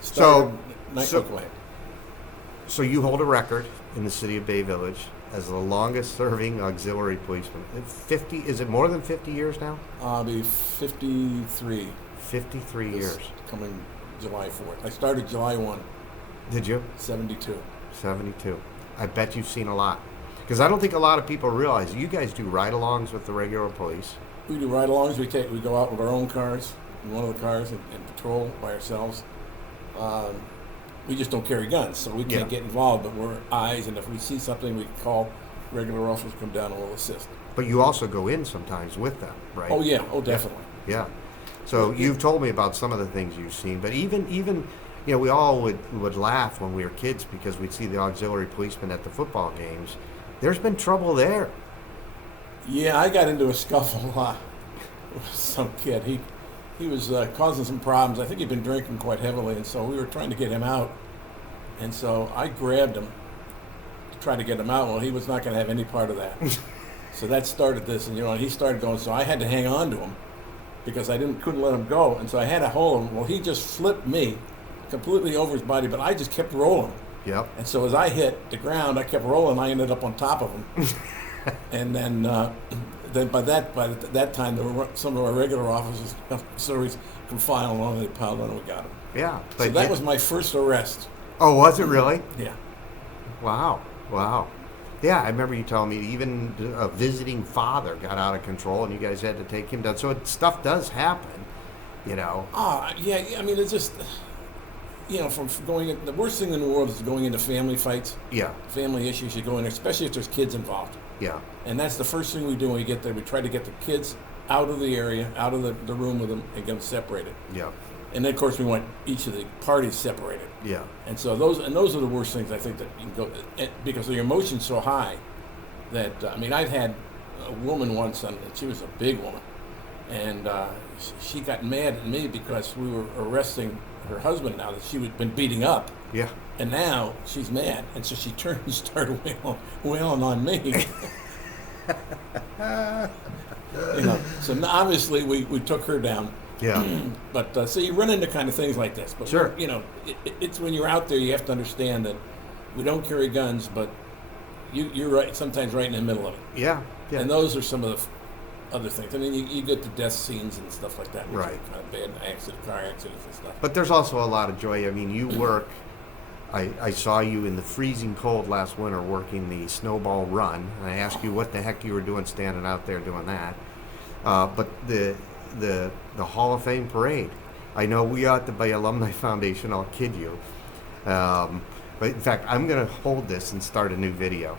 So, Go ahead. so you hold a record in the city of Bay Village as the longest serving auxiliary policeman. 50, is it more than 50 years now? I'll be 53. 53 years. Coming July 4th. I started July 1, Did you? 72. 72. I bet you've seen a lot. Because I don't think a lot of people realize you guys do ride-alongs with the regular police. We do ride-alongs. We go out with our own cars, in one of the cars, and patrol by ourselves. We just don't carry guns, so we can't get involved, but we're eyes, and if we see something, we call regular officers, come down and we'll assist. But you also go in sometimes with them, right? Oh, yeah. Oh, definitely. Yeah. So you've told me about some of the things you've seen, but even you know, we all would laugh when we were kids because we'd see the auxiliary policemen at the football games. There's been trouble there. Yeah, I got into a scuffle with some kid. He was causing some problems. I think he'd been drinking quite heavily, and so we were trying to get him out. And so I grabbed him to try to get him out. Well, he was not going to have any part of that. So that started this, and he started going. So I had to hang on to him because I couldn't let him go, and so I had to hold him. Well, he just flipped me completely over his body, but I just kept rolling. Yep. And so as I hit the ground, I kept rolling. I ended up on top of him, and then by that time, there were some of our regular officers, auxiliaries, come filing along, and they piled on, and we got him. Yeah. So that was my first arrest. Oh, was it really? Yeah. Wow. Yeah, I remember you telling me even a visiting father got out of control, and you guys had to take him down. So stuff does happen, you know. Yeah. I mean, it's just, from going in, the worst thing in the world is going into family fights. Yeah. Family issues, you go in, especially if there's kids involved. Yeah. And that's the first thing we do when we get there. We try to get the kids out of the area, out of the room with them, and get them separated. Yeah. And then, of course, we want each of the parties separated. Yeah. And so those are the worst things, I think, that you can go, because the emotion's so high that, I'd had a woman once, and she was a big woman, and she got mad at me because we were arresting her husband now that she had been beating up. Yeah. And now she's mad, and so she turned and started wailing on me. So obviously we took her down. Yeah. But so you run into kind of things like this. But sure. It's when you're out there, you have to understand that we don't carry guns, but you're right, sometimes right in the middle of it. Yeah. Yeah. And those are some of the other things. I mean, you get to death scenes and stuff like that. Right. Kind of bad car accidents and stuff. But there's also a lot of joy. I mean, you work. I saw you in the freezing cold last winter working the snowball run. And I asked you what the heck you were doing standing out there doing that. But the Hall of Fame parade. I know we ought to be Alumni Foundation. I'll kid you. But in fact, I'm going to hold this and start a new video